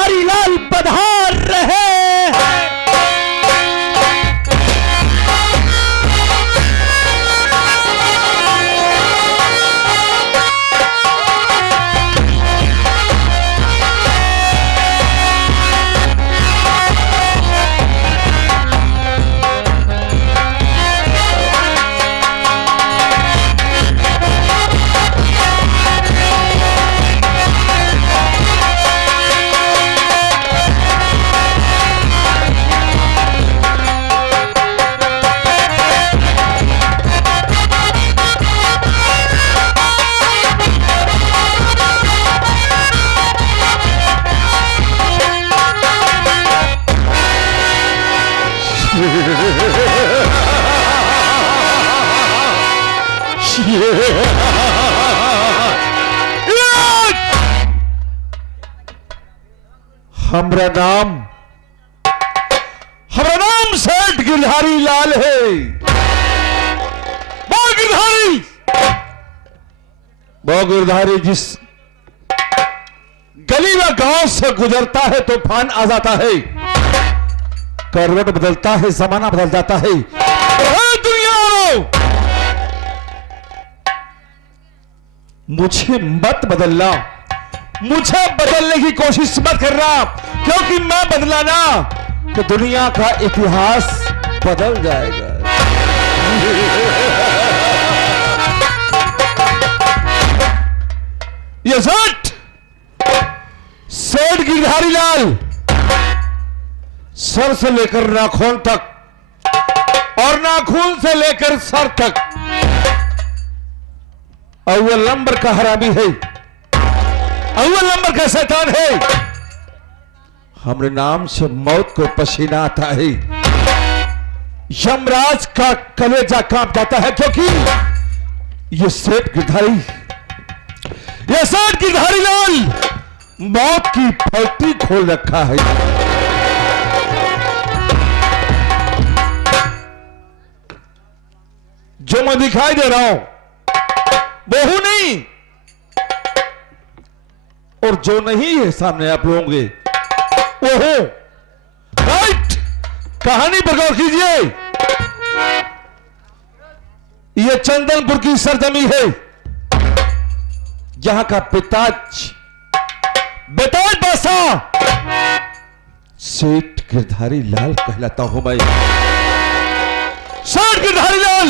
गिरधारी लाल पधार रहे। हमारा नाम सेठ गिरधारी लाल है। वो गिरधारी जिस गली व गांव से गुजरता है तूफान आ जाता है, करवट बदलता है, जमाना बदल जाता है। दुनिया मुझे मत बदलना, मुझे बदलने की कोशिश मत करना, क्योंकि मैं बदला ना तो दुनिया का इतिहास बदल जाएगा। ये सेठ गिरधारी लाल सर से लेकर नाखून तक और नाखून से लेकर सर तक अव्वल नंबर का हरामी है, अव्वल नंबर का शैतान है। हमारे नाम से मौत को पसीना आता है, यमराज का कलेजा कांप जाता है, क्योंकि ये सेठ गिरधारी लाल मौत की फैक्ट्री खोल रखा है। जो मैं दिखाई दे रहा हूं वो हूं नहीं, और जो नहीं है सामने आप लोगों के वो हो। राइट, कहानी पर गौर कीजिए। यह चंदनपुर की सरजमी है, जहां का बेताज बादशाह सेठ गिरधारी लाल कहलाता हूं मैं। सेठ गिरधारी लाल।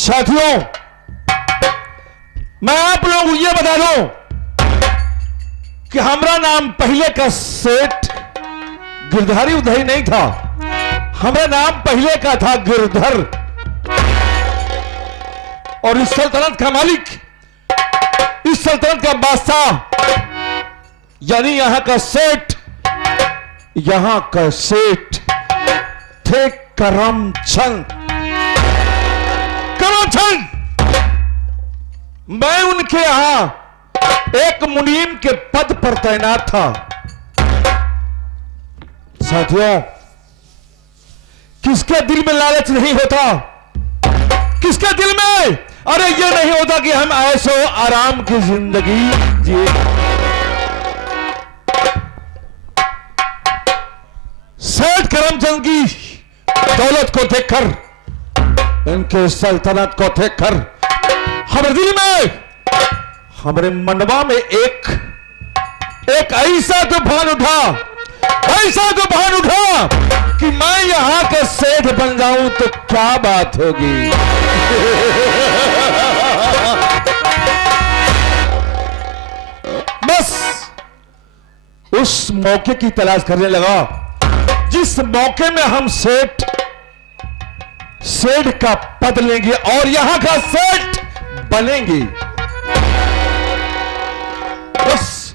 साथियों, मैं आप लोगों को यह बता दूं कि हमारा नाम पहले का सेठ गिरधारी उधरी नहीं था, हमारा नाम पहले का था गिरधर। और इस सल्तनत का मालिक, इस सल्तनत का बादशाह, यानी यहां का सेठ थे करमचंद। मैं उनके यहां एक मुनीम के पद पर तैनात था। साथियों, किसके दिल में लालच नहीं होता? किसके दिल में अरे ये नहीं होता कि हम ऐशो आराम की जिंदगी जिए? सेठ करमचंद की दौलत को देखकर, इनके सल्तनत को देखकर हमारे दिल में, हमारे मनवा में एक ऐसा तूफान उठा कि मैं यहां का सेठ बन जाऊं तो क्या बात होगी। बस उस मौके की तलाश करने लगा, जिस मौके में हम सेठ का पद लेंगे और यहां का सेठ बनेंगे। बस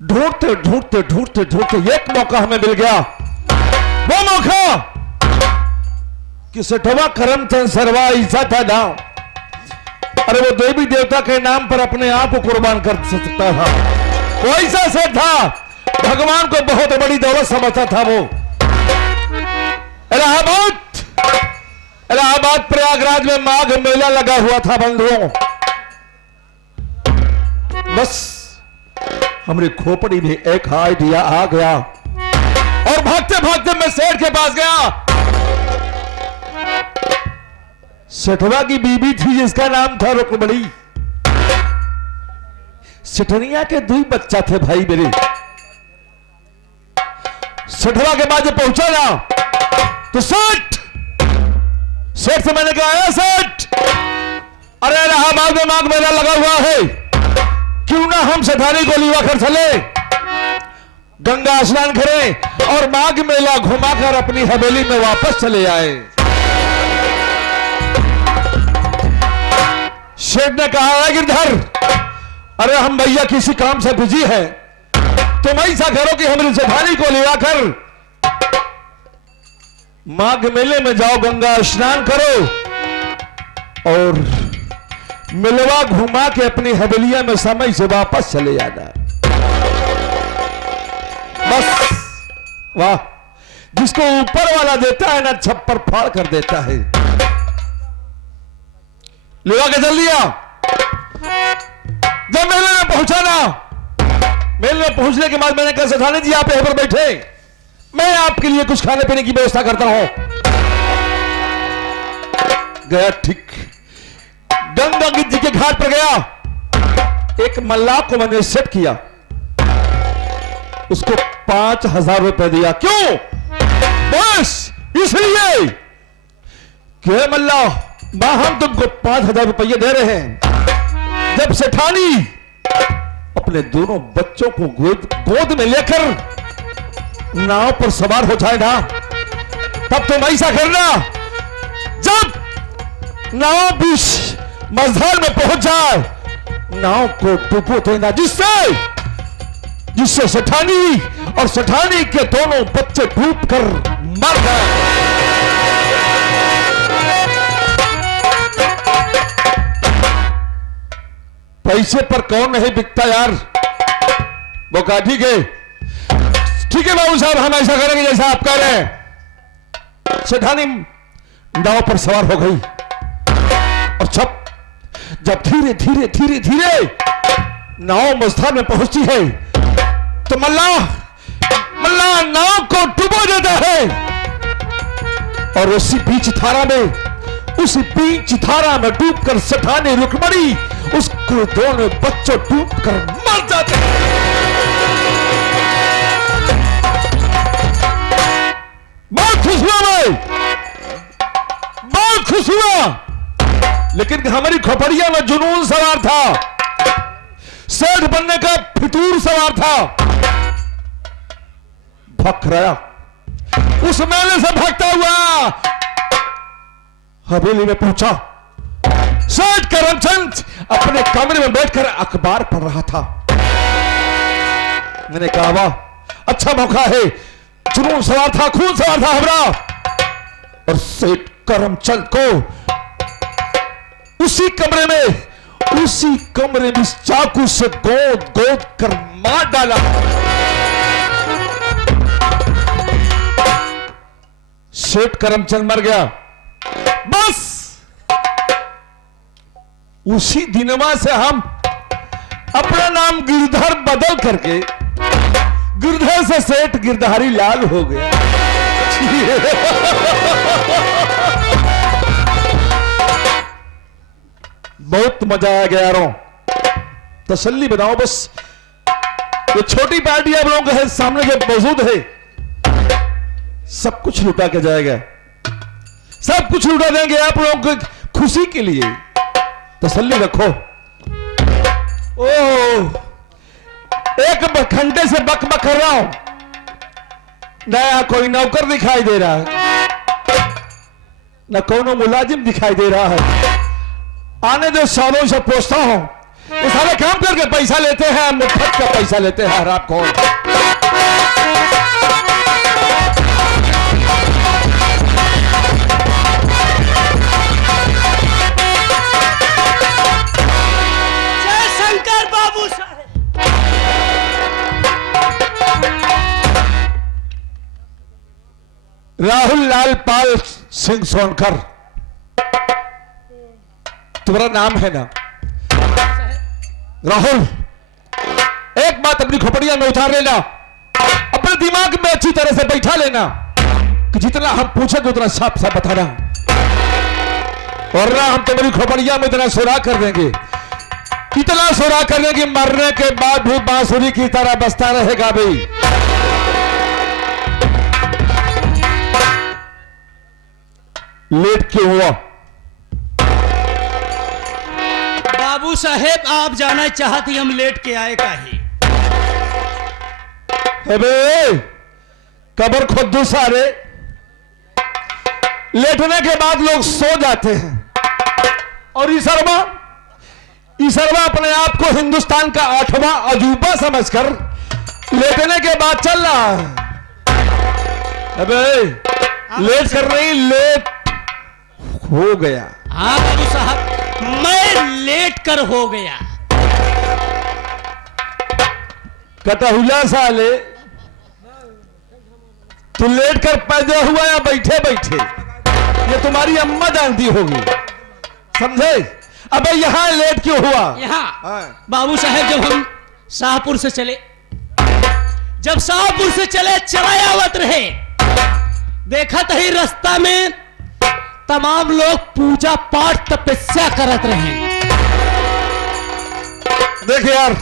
ढूंढते एक मौका हमें मिल गया। वो मौका कि सेठवा करमचंद सरवा ऐसा था ना, अरे वो देवी देवता के नाम पर अपने आप को कुर्बान कर सकता था। वो ऐसा सेठ था, भगवान को बहुत बड़ी दौलत समझता था। वो इलाहाबाद प्रयागराज में माघ मेला लगा हुआ था बंधुओं। बस हमारी खोपड़ी में एक आइडिया आ गया और भागते भागते मैं सेठ के पास गया। सेठवा की बीबी थी जिसका नाम था रुकमणी। सेठनिया के 2 बच्चा थे भाई मेरे। सेठवा के बाद जब पहुंचा ना तो सेठ से मैंने कहा, सेठ, अरे इलाहाबाद में माघ मेला लगा हुआ है, क्यों ना हम सेठानी को लीवा कर चले, गंगा स्नान करें और माघ मेला घुमाकर अपनी हवेली में वापस चले आए। सेठ ने कहा, गिरधर, अरे हम भैया किसी काम से बिजी है, तुम ऐसा करो कि हमारी सेठानी को लिया कर माघ मेले में जाओ, गंगा स्नान करो और मिलवा घुमा के अपनी हवेलिया में समय से वापस चले जाना। बस वाह, जिसको ऊपर वाला देता है ना, छप्पर फाड़ कर देता है। लिवा के चल दिया। जब मेले में पहुंचा ना, मेले में पहुंचने के बाद मैंने कहा, सेठानी जी आप यहां पर बैठे, मैं आपके लिए कुछ खाने पीने की व्यवस्था करता हूं। गया ठीक, गंगा जी के घाट पर गया। एक मल्लाह को मैंने सेट किया, उसको 5000 रुपए दिया। क्यों? बस इसलिए कि मल्लाह, हम तुमको 5000 रुपये दे रहे हैं, जब सेठानी अपने दोनों बच्चों को गोद में लेकर नाव पर सवार हो जाए ना, तब तुम ऐसा करना, जब नाव बीच मझधार में पहुंच जाए, नाव को डुबो देना, जिससे सेठानी और सेठानी के दोनों बच्चे डूबकर मर गए। पैसे पर कौन नहीं बिकता यार। वो कहा, ठीक है बाबू साहब, हम ऐसा करेंगे जैसा आप कह रहे हैं। सेठानी नाव पर सवार हो गई और जब धीरे धीरे धीरे धीरे नाव मझधार में पहुंचती है तो मल्लाह नाव को डुबो देता है और उसी बीच धारा में डूबकर सेठानी रुकमणी उसको दोनों बच्चों डूबकर मर जाते हैं। बहुत खुश हुआ मैं, बहुत खुश हुआ, लेकिन हमारी खोपड़िया में जुनून सवार था, सेठ बनने का फितूर सवार था। भग रहा, उस मेले से भागता हुआ हवेली में पहुंचा। सेठ करमचंद अपने कमरे में बैठकर अखबार पढ़ रहा था। मैंने कहा, वाह, अच्छा मौका है, जुनून सवार था, खून सवार था हमारा। और सेठ करमचंद को उसी कमरे में चाकू से गोद कर मार डाला। सेठ करमचंद मर गया। बस उसी दिनवा से हम अपना नाम गिरधर बदल करके गिरधर से सेठ गिरधारी लाल हो गया। बहुत मजा आया गया यारों, तसल्ली बनाओ। बस ये छोटी पार्टी आप लोगों के सामने जो मौजूद है, सब कुछ लुटा के जाएगा, सब कुछ लुटा देंगे आप लोगों की खुशी के लिए। तसल्ली रखो। ओह, एक घंटे से बक कर रहा हूं, नया कोई नौकर दिखाई दे रहा है, न कोनो मुलाजिम दिखाई दे रहा है। आने दो, सालों से पूछता हूं, ये सारे काम करके पैसा लेते हैं, मुफ्त का पैसा लेते हैं हराम खोर। जय शंकर बाबू साहब। राहुल लाल पाल सिंह सोनकर तुम्हारा नाम है ना? राहुल, एक बात अपनी खोपड़िया में उतार लेना, अपने दिमाग में अच्छी तरह से बैठा लेना कि जितना हम पूछेंगे उतना साफ साफ बताना, और ना हम तुम्हारी खोपड़िया में इतना सुराग कर देंगे, इतना सुराग कर देंगे कि मरने के बाद भी बांसुरी की तरह बजता रहेगा भाई। लेट क्यों हुआ? बाबू साहेब आप जाना चाहती हम लेट के आए काहे? अबे कबर खुद सारे लेटने के बाद लोग सो जाते हैं, और ईसरवा अपने आप को हिंदुस्तान का 8वां अजूबा समझकर लेटने के बाद चल रहा है। अबे लेट कर रही, लेट हो गया। हाँ बाबू साहब, मैं लेट कर हो गया। कटहुला साले, तू लेट कर पैदा हुआ या बैठे बैठे? ये तुम्हारी अम्मा जानती होगी, समझे? अबे यहां लेट क्यों हुआ? यहाँ बाबू साहब जब हम शाहपुर से चले, चलायावत रहे, देखा ही रास्ता में तमाम लोग पूजा पाठ तपस्या करत रहे। देख यार,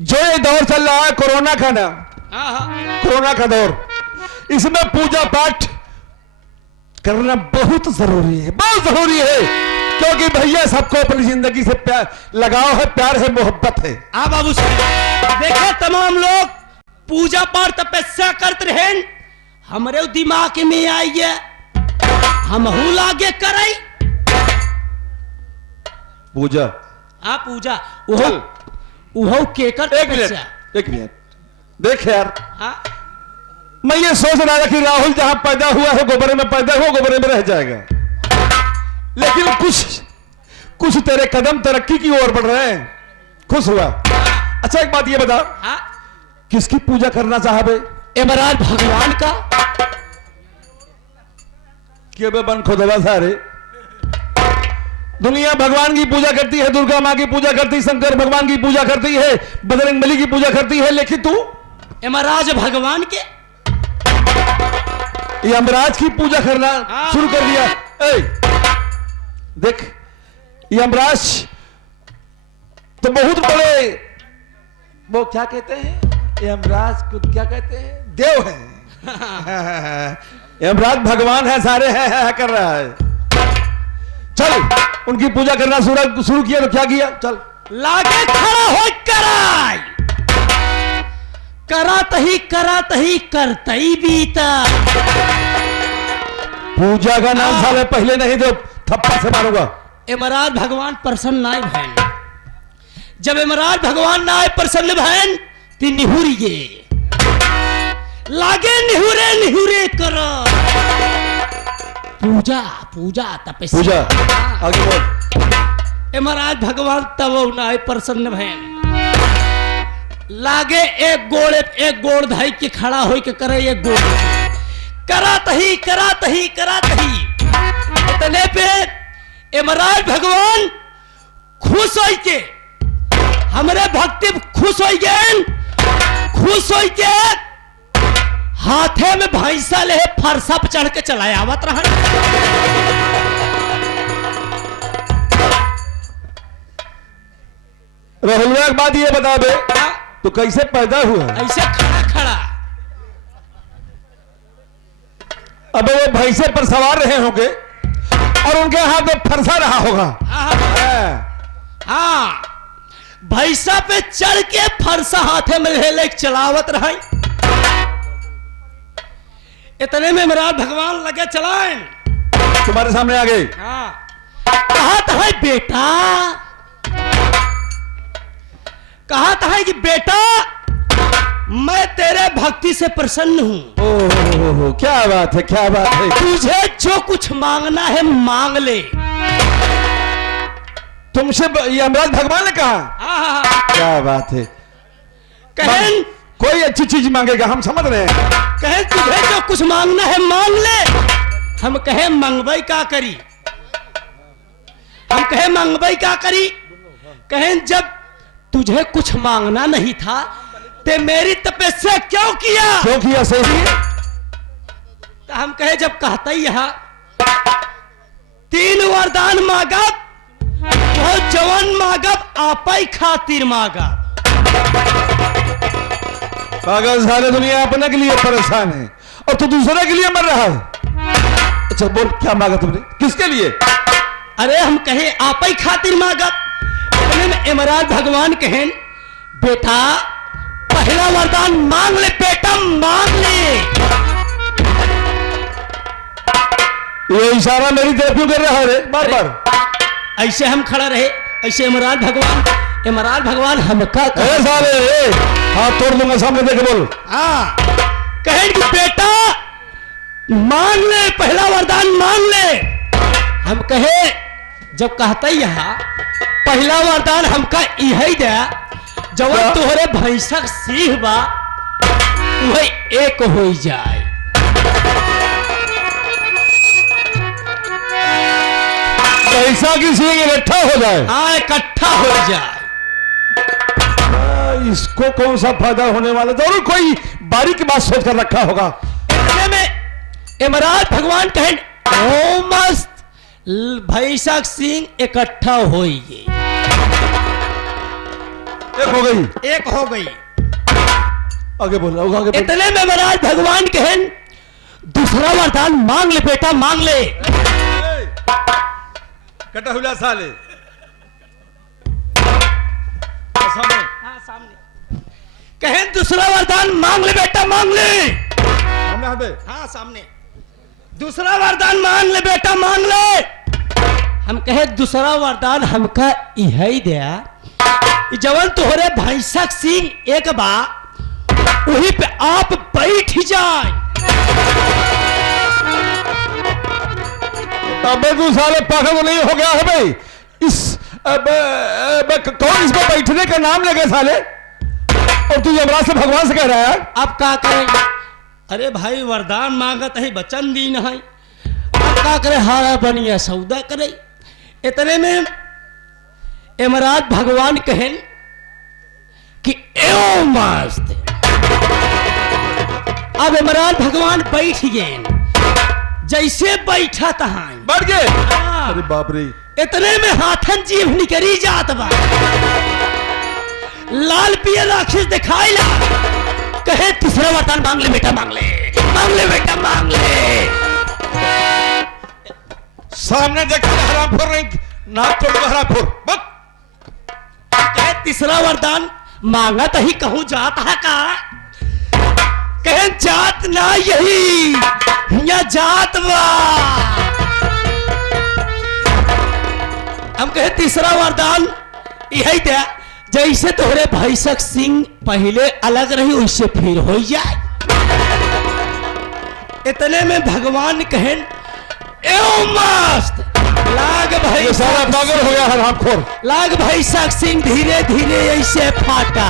जो ये दौर चल रहा है कोरोना का ना, कोरोना का दौर, इसमें पूजा पाठ करना बहुत जरूरी है, बहुत जरूरी है, क्योंकि भैया सबको अपनी जिंदगी से प्यार लगाव है, प्यार है, मोहब्बत है। हाँ बाबू साहब, देखा तमाम लोग पूजा पाठ तपस्या करते रहे, हमारे दिमाग में आई है हम लागे कराई पूजा। हाँ पूजा, वो केकर एक मिनट देख यार, हाँ मैं ये सोच रहा था कि राहुल जहां पैदा हुआ है गोबरे में पैदा हुआ, गोबरे में रह जाएगा, लेकिन कुछ तेरे कदम तरक्की की ओर बढ़ रहे हैं, खुश हुआ। अच्छा एक बात ये बता, हाँ किसकी पूजा करना चाहे? इमरान भगवान का। क्यों बे बन खुदवा सारे? दुनिया भगवान की पूजा करती है, दुर्गा माँ की पूजा करती है, शंकर भगवान की पूजा करती है, बजरंग बली की पूजा करती है, लेकिन तू यमराज भगवान के यमराज की पूजा करना शुरू कर दिया। देख यमराज तो बहुत बड़े, वो क्या कहते हैं, यमराज को क्या कहते हैं, देव है। यमराज भगवान है, सारे है कर रहा है। चल उनकी पूजा करना शुरू किया तो क्या किया? चल लागे खड़ा हो कराई, करात ही करते ही बीता। पूजा का नाम साले पहले नहीं तो थप्पड़ से मारूंगा। यमराज भगवान प्रसन्न नाय भैन, जब यमराज भगवान नाय प्रसन्न भैन ती निहुरिए लागे निहुरे करो पूजा तपस्या। पूजा आगे बोल। यमराज भगवान तब नाय प्रसन्न भैन, लागे एक गोड़ धाई के खड़ा हो के करे, एक गोड़ करात ही इतने पे यमराज भगवान खुश हो के, हमरे भक्ति खुश हो के हाथे में भैंसा ले फरसा पे चढ़ के चलाया आवत रहा। राहुल एक बात ये बता दे, तो कैसे पैदा हुआ? ऐसे खड़ा अबे वो भैंसे पर सवार रहे होंगे और उनके हाथ में फरसा रहा होगा। हाँ भैंसा पे चढ़ के फरसा हाथे में ले चलावत रहा। इतने में यमराज भगवान लगे चलाएं, तुम्हारे सामने आ गए। हाँ कहा है बेटा, कहा है कि बेटा मैं तेरे भक्ति से प्रसन्न हूं। ओह क्या बात है, क्या बात है। तुझे जो कुछ मांगना है मांग ले। तुमसे यमराज भगवान ने कहा? क्या बात है। कहें कोई अच्छी चीज मांगेगा, हम समझ रहे हैं। कहें तुझे जो कुछ मांगना है मांग ले। हम कहे मंगवाई का करी, हम कहे मंगवाई का करी। कहें जब तुझे कुछ मांगना नहीं था ते मेरी तपस्या क्यों किया? क्यों किया सही? तो हम कहे जब कहता ही यहाँ 3 वरदान मांगब वो जवन मांगब आपई खातिर मांगब। पागल सारे दुनिया अपने के लिए परेशान है और तू दूसरे के लिए मर रहा है। अच्छा बोल क्या मांगा तुमने, किसके लिए? अरे हम कहे आपई खातिर मांगब। इतने में यमराज भगवान कहें बेटा पहला वरदान मांग ले बेटा मांग ले। ये इशारा मेरी तरफ क्यों कर रहा है रे बार बार? ऐसे हम खड़ा रहे, ऐसे यमराज भगवान हमका साले हाथ तोड़ दूंगा सामने देख बोल। हाँ कहें कि बेटा मांग ले पहला वरदान मांग ले। हम कहे जब कहता यहाँ पहला वरदान हमका यही दे जब तोहरे भैंसक सिंह बा वही एक हो जाए। पैसा की सिंह इकट्ठा हो जाए। हाँ इकट्ठा हो जाए। इसको कौन सा फायदा होने वाला? जरूर कोई बारीक बात सोच कर रखा होगा। इतने में यमराज भगवान कहें ओ मस्त भैंसक सिंह इकट्ठा हो गई। एक हो गई। आगे बोल। इतने में यमराज भगवान कहें दूसरा वरदान मांग ले बेटा मांग ले। कटा हुआ साले सामने कहें दूसरा वरदान मांग ले बेटा मांग ले। हाँ सामने दूसरा वरदान मांग ले बेटा मांग ले। हम कहे दूसरा वरदान हमका यही दिया जवन तोहरे भैंसक सिंह एक बा वहीं पे आप बैठ जाए। अबे तू साले पागल तो नहीं हो गया है भाई? कौन इसमें बैठने का नाम लगे साले? और तू यमराज से भगवान से कह रहा है अब क्या करें? अरे भाई वरदान मांगत है वचन दी है अब क्या करे? हारा बनिया सौदा करे। इतने में यमराज भगवान कहें कि एओ मस्त। अब यमराज भगवान बैठ गए जैसे बैठा तहां बढ़ गए। अरे बाप रे। इतने में हाथन जीभ निकरी जात बा लाल पिया राक्षस दिखाई ला कहे तीसरा वरदान मांग ले बेटा मांग ले बेटा मांग ले। सामने देख हरामखोर नहीं नाक तोड़ हरामखोर कहे तीसरा वरदान मांगा तो ही कहूं जात है का? कहे जात ना यही या जात बा। हम कहे तीसरा वरदान यही दे जैसे तोहरे भैंसक सिंह पहले अलग रही वैसे फिर हो जाए। इतने में भगवान कहें एओ मस्त लाग भाई सारा पागल हो गया हरामखोर। लाग भैंसक सिंह धीरे धीरे ऐसे फाटा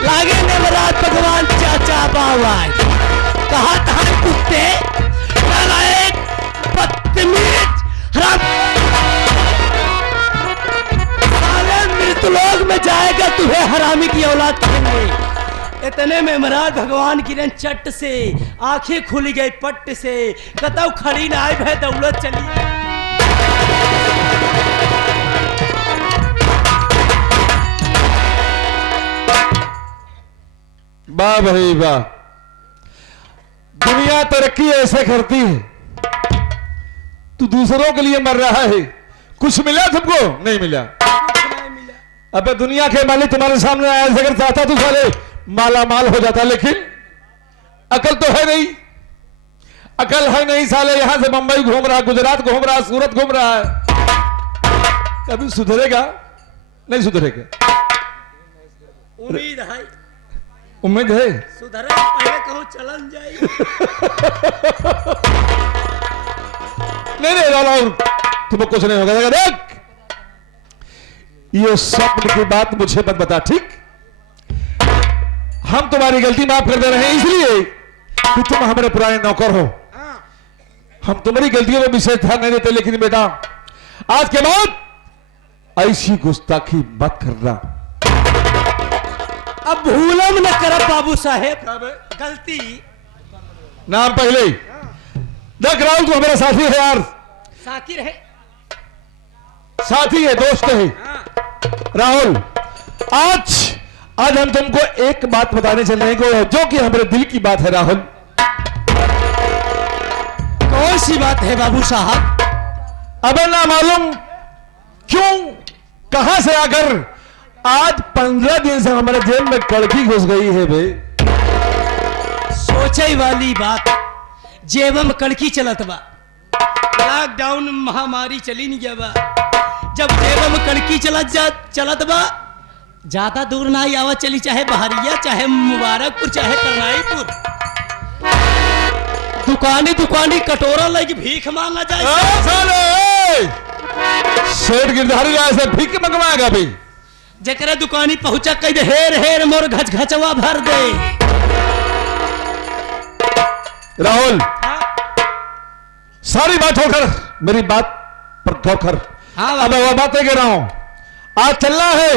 लागे नेवराज भगवान चाचा बाबा कहा था कुत्ते नालायक बदतमीज हराम साले मृतलोक में जाएगा तुझे हरामी की औलाद कहेंगे। इतने में यमराज भगवान की चट से आंखें खुली गई पट्ट से कतौ खड़ी ना आई भय दौलत चली। वाह भाई वाह। दुनिया तरक्की ऐसे करती है। तू दूसरों के लिए मर रहा है। कुछ मिला तुमको? नहीं मिला। अबे दुनिया के मालिक तुम्हारे सामने आया अगर चाहता तो साले माला माल हो जाता, लेकिन अकल तो है नहीं। अकल है नहीं साले। यहां से बंबई घूम रहा, गुजरात घूम रहा, सूरत घूम रहा है। कभी सुधरेगा? नहीं सुधरेगा। उम्मीद है उम्मीद है सुधरे पहले कहूं चलन जाए। नहीं राहुल तुम्हें कुछ नहीं होगा। देख ये स्वप्न की बात मुझे मत बता, ठीक? हम तुम्हारी गलती माफ कर दे रहे हैं इसलिए कि तुम हमारे पुराने नौकर हो। हम तुम्हारी गलतियों में विशेष ध्यान नहीं देते, लेकिन बेटा आज के बाद ऐसी गुस्ताखी मत करना। अब भूलम न करब बाबू साहेब गलती। नाम पहले ही। देख राहुल, तू हमारा साथी है यार, साकिर है, साथी है, दोस्त है। राहुल, आज हम तुमको एक बात बताने चलने को, जो कि हमारे दिल की बात है। राहुल, कौन सी बात है बाबू साहब? अब ना मालूम क्यों कहां से आकर आज 15 दिन से हमारे जेल में कड़की घुस गई है बे। सोचे वाली बात, जेब में कड़की चलत बा, लॉकडाउन महामारी चली नहीं गया बा, जब जेब में कड़की चलत बा, ज्यादा दूर ना ही आवा चली, चाहे बहरिया, चाहे मुबारकपुर, चाहे करनाईपुर, दुकानी कटोरा लगी भीख मांगा जाए। शेर गिरधारी से भीख मंगवाएगा भी। जकरा दुकानी पहुंचा कह दे हेर हेर मोर घच घचवा भर दे। राहुल, सारी बात होकर मेरी बात पर गौर कर। हाँ, अब मैं वो बातें कह रहा हूं, आज चलना है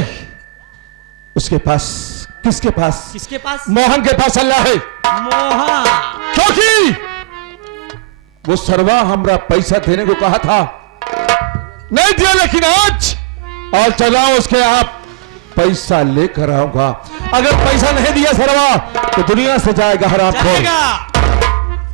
उसके पास। किसके पास? किसके पास? मोहन के पास चलना है। मोहन, क्योंकि वो सरवा हमरा पैसा देने को कहा था, नहीं दिया, लेकिन आज और चला उसके आप पैसा लेकर आऊंगा। अगर पैसा नहीं दिया सरवा तो दुनिया से जाएगा हराम खोर।